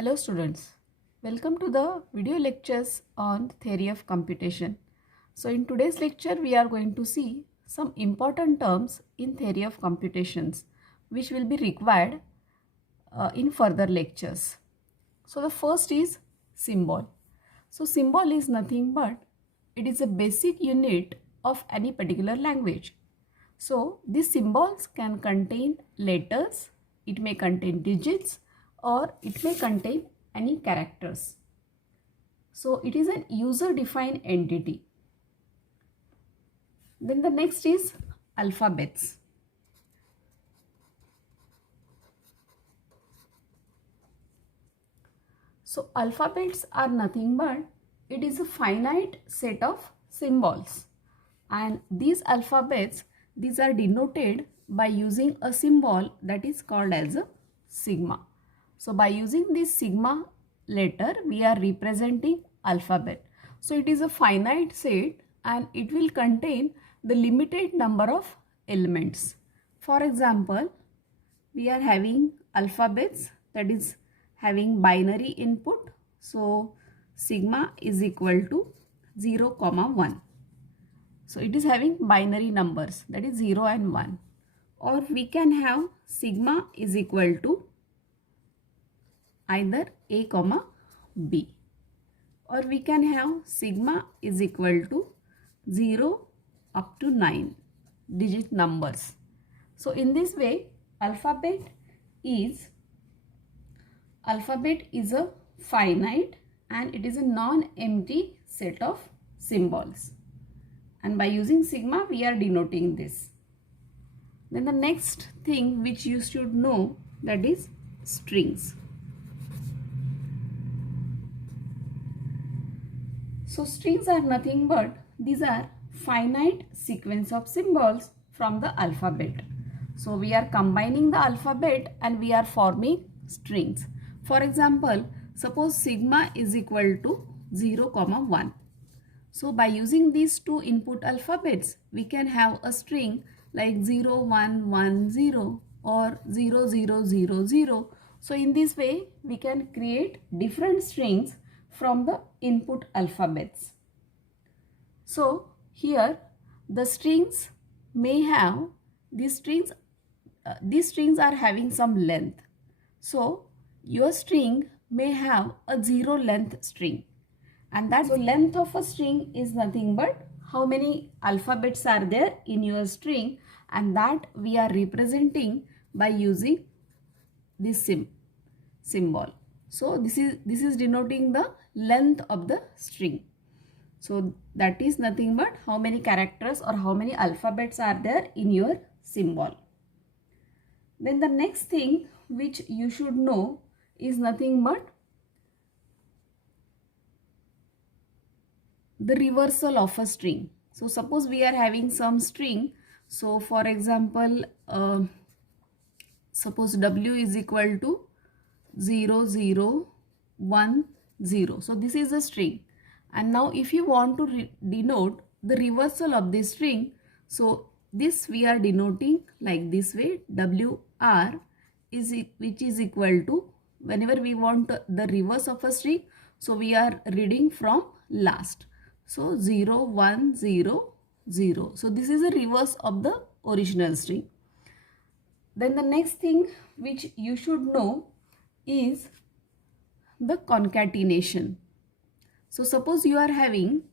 Hello students, welcome to the video lectures on theory of computation. So in today's lecture we are going to see some important terms in theory of computations which will be required in further lectures. So the first is symbol. So symbol is nothing but it is a basic unit of any particular language. So these symbols can contain letters, it may contain digits, or it may contain any characters. So it is an user defined entity. Then the next is alphabets. So alphabets are nothing but it is a finite set of symbols, and these alphabets, these are denoted by using a symbol that is called as a sigma. So by using this sigma letter we are representing alphabet. So it is a finite set and it will contain the limited number of elements. For example, we are having alphabets that is having binary input. So sigma is equal to 0, 1. So it is having binary numbers, that is 0 and 1. Or we can have sigma is equal to either a comma b, or we can have sigma is equal to 0 up to 9 digit numbers. So in this way alphabet is a finite and it is a non-empty set of symbols, and by using sigma we are denoting this. Then the next thing which you should know, that is strings. So strings are nothing but these are finite sequence of symbols from the alphabet. So we are combining the alphabet and we are forming strings. For example, suppose sigma is equal to 0, 1. So by using these two input alphabets, we can have a string like 0, 1, 1, 0 or 0, 0, 0, 0. So in this way, we can create different strings from the input alphabets. So here the strings may have, these strings are having some length. So your string may have a 0 length string, and that length of a string is nothing but how many alphabets are there in your string, and that we are representing by using this symbol. So this is denoting the length of the string. So that is nothing but how many characters or how many alphabets are there in your symbol. Then the next thing which you should know is nothing but the reversal of a string. So suppose we are having some string. So for example, suppose W is equal to 0, 0, 1, 0. So this is a string. And now if you want to denote the reversal of this string, so this we are denoting like this way, WR is which is equal to, whenever we want the reverse of a string, so we are reading from last. So 0, 1, 0, 0. So this is a reverse of the original string. Then the next thing which you should know is the concatenation. So suppose you are having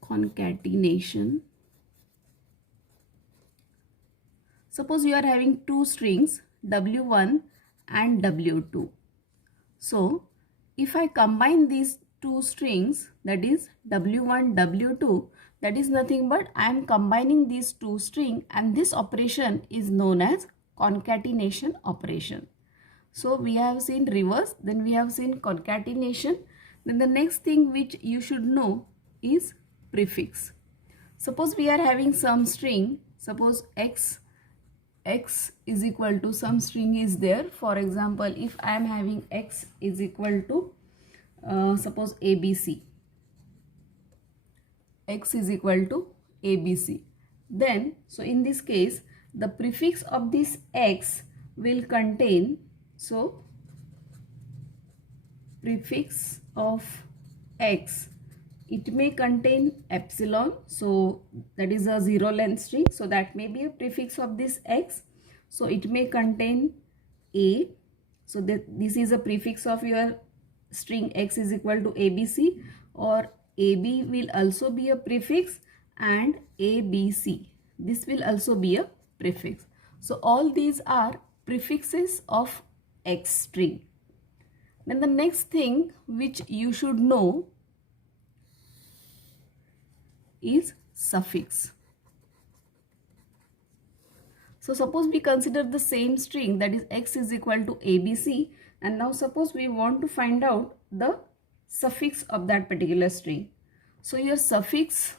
concatenation. Suppose you are having two strings W1 and W2. So if I combine these two strings, that is W1, W2, that is nothing but I am combining these two strings, and this operation is known as concatenation operation. So we have seen reverse, then we have seen concatenation. Then the next thing which you should know is prefix. Suppose we are having some string, suppose x is equal to some string is there. For example, if I am having x is equal to suppose ABC, x is equal to ABC, then so in this case the prefix of this x will contain, so prefix of x, it may contain epsilon, so that is a zero length string, so that may be a prefix of this x. So it may contain a, so this is a prefix of your string x is equal to abc, or ab will also be a prefix, and abc, this will also be a prefix. So all these are prefixes of x string. Then the next thing which you should know is suffix. So suppose we consider the same string, that is x is equal to abc, and now suppose we want to find out the suffix of that particular string. So your suffix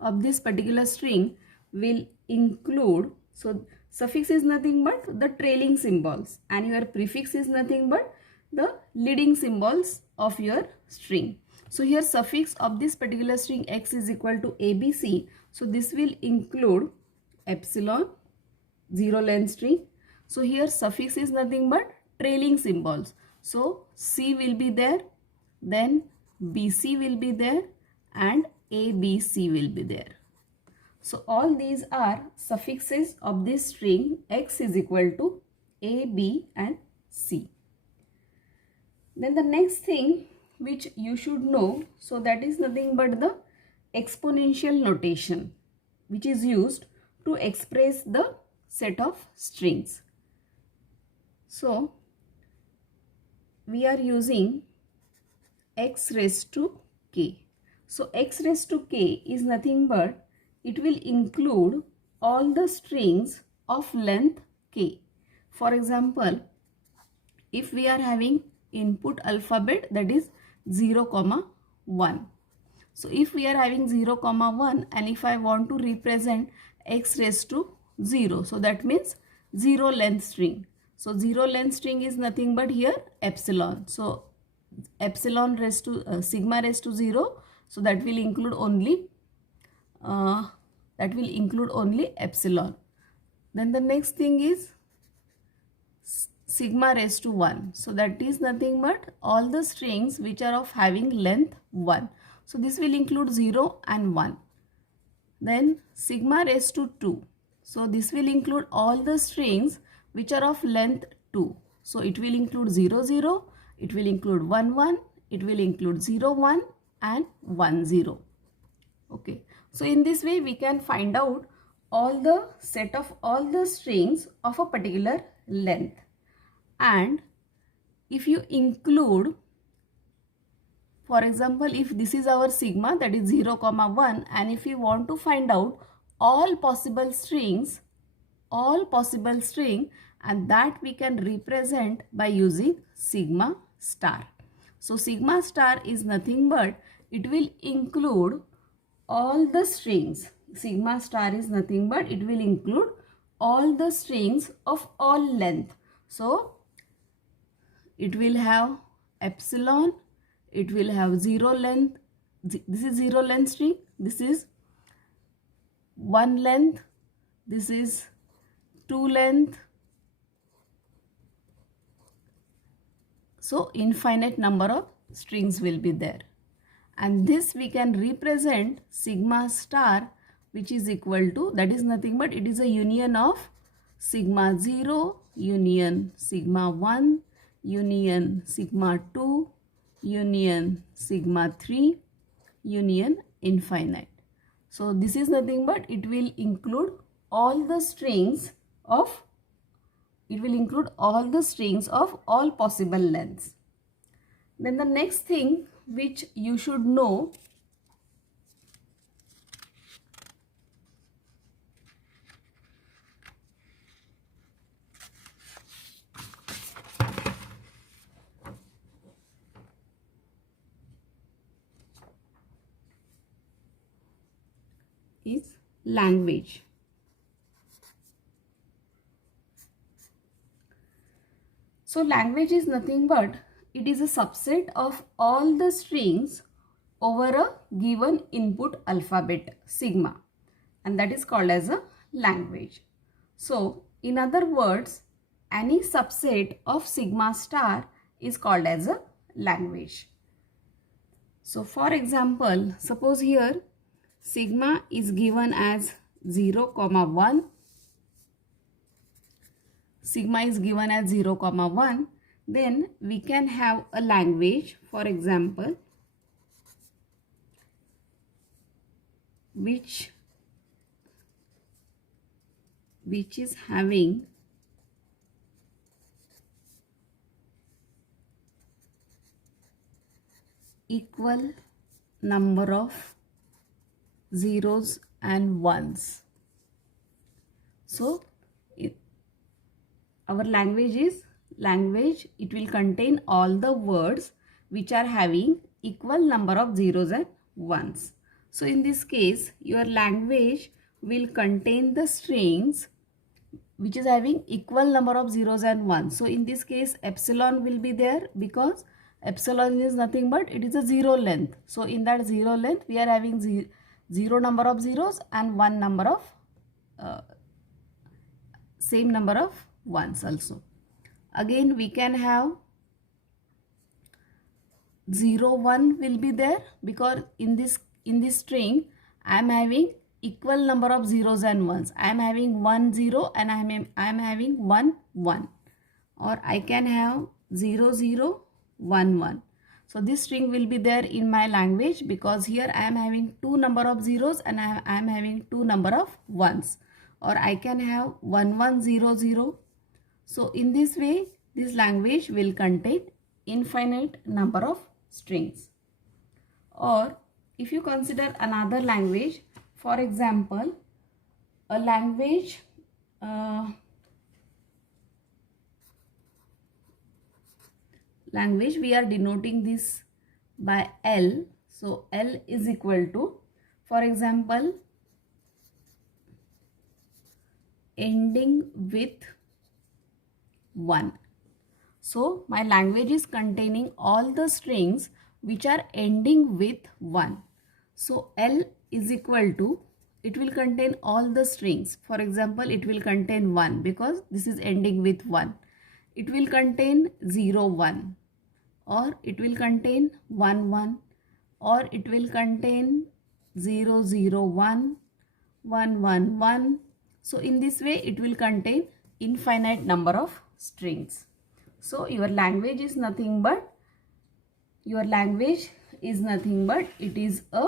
of this particular string will include, so suffix is nothing but the trailing symbols, and your prefix is nothing but the leading symbols of your string. So here suffix of this particular string x is equal to abc, so this will include epsilon, zero length string. So here suffix is nothing but trailing symbols, so c will be there, then bc will be there, and abc will be there. So all these are suffixes of this string x is equal to a, b and c. Then the next thing which you should know, so that is nothing but the exponential notation, which is used to express the set of strings. So we are using x raised to k. So x raised to k is nothing but it will include all the strings of length k. For example, if we are having input alphabet, that is 0, 1. So if we are having 0, 1, and if I want to represent x raised to 0, so that means 0 length string. So 0 length string is nothing but here epsilon. So epsilon raised to sigma raised to 0, so that will include only epsilon. Then the next thing is sigma raised to 1, so that is nothing but all the strings which are of having length 1, so this will include 0 and 1. Then sigma raised to 2, so this will include all the strings which are of length 2, so it will include 0, 0, it will include 1, 1, it will include 0, 1 and 1, 0. Okay, so in this way we can find out all the set of all the strings of a particular length. And if you include, for example, if this is our sigma, that is 0, 1, and if you want to find out all possible strings, and that we can represent by using sigma star. So sigma star is nothing but it will include all the strings. Sigma star is nothing but it will include all the strings of all length. So it will have epsilon, it will have 0 length, this is 0 length string, this is 1 length, this is 2 length. So infinite number of strings will be there, and this we can represent sigma star, which is equal to, that is nothing but it is a union of sigma 0 union sigma 1 union sigma 2 union sigma 3 union infinite. So this is nothing but it will include all the strings of all possible lengths. Then the next thing which you should know is language. So language is nothing but it is a subset of all the strings over a given input alphabet sigma, and that is called as a language. So in other words, any subset of sigma star is called as a language. So for example, suppose here sigma is given as 0, 1. Sigma is given as 0, 1. Then we can have a language, for example, which is having equal number of zeros and ones. So our language is language, it will contain all the words which are having equal number of zeros and ones. So in this case, your language will contain the strings which is having equal number of zeros and ones. So in this case, epsilon will be there because epsilon is nothing but it is a zero length. So in that zero length, we are having zero number of zeros and one number of same number of ones also. Again, we can have 0, 1 will be there because in this string I am having equal number of zeros and ones. I am having 1 0 and I am having 1 1, or I can have 0 0 1 1. So this string will be there in my language because here I am having two number of zeros and I am having two number of ones, or I can have 1 1 0 0. So in this way, this language will contain infinite number of strings. Or if you consider another language, for example, a language we are denoting this by L. So L is equal to, for example, ending with 1. So my language is containing all the strings which are ending with 1. So L is equal to, it will contain all the strings. For example, it will contain 1 because this is ending with 1. It will contain 0 1, or it will contain 1 1, or it will contain 0 0 1, 1 1 1. So in this way, it will contain infinite number of strings. So your language is nothing but it is a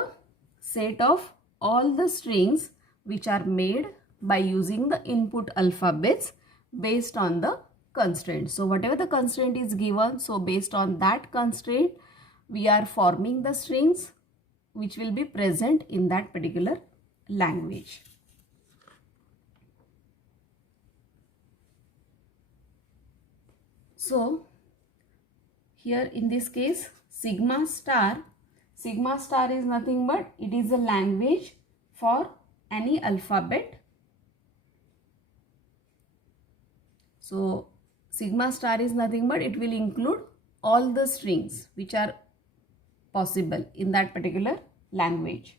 set of all the strings which are made by using the input alphabets based on the constraint. So whatever the constraint is given, so based on that constraint, we are forming the strings which will be present in that particular language. So here in this case, sigma star is nothing but it is a language for any alphabet. So sigma star is nothing but it will include all the strings which are possible in that particular language.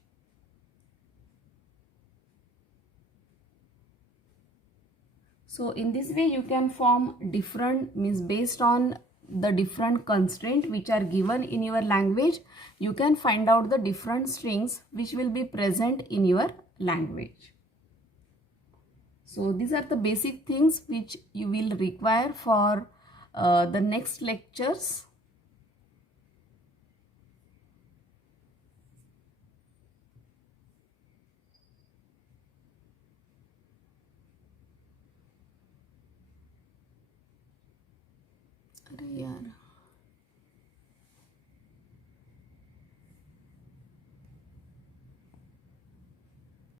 So in this way you can form different, means based on the different constraints which are given in your language, you can find out the different strings which will be present in your language. So these are the basic things which you will require for the next lectures. अरे यार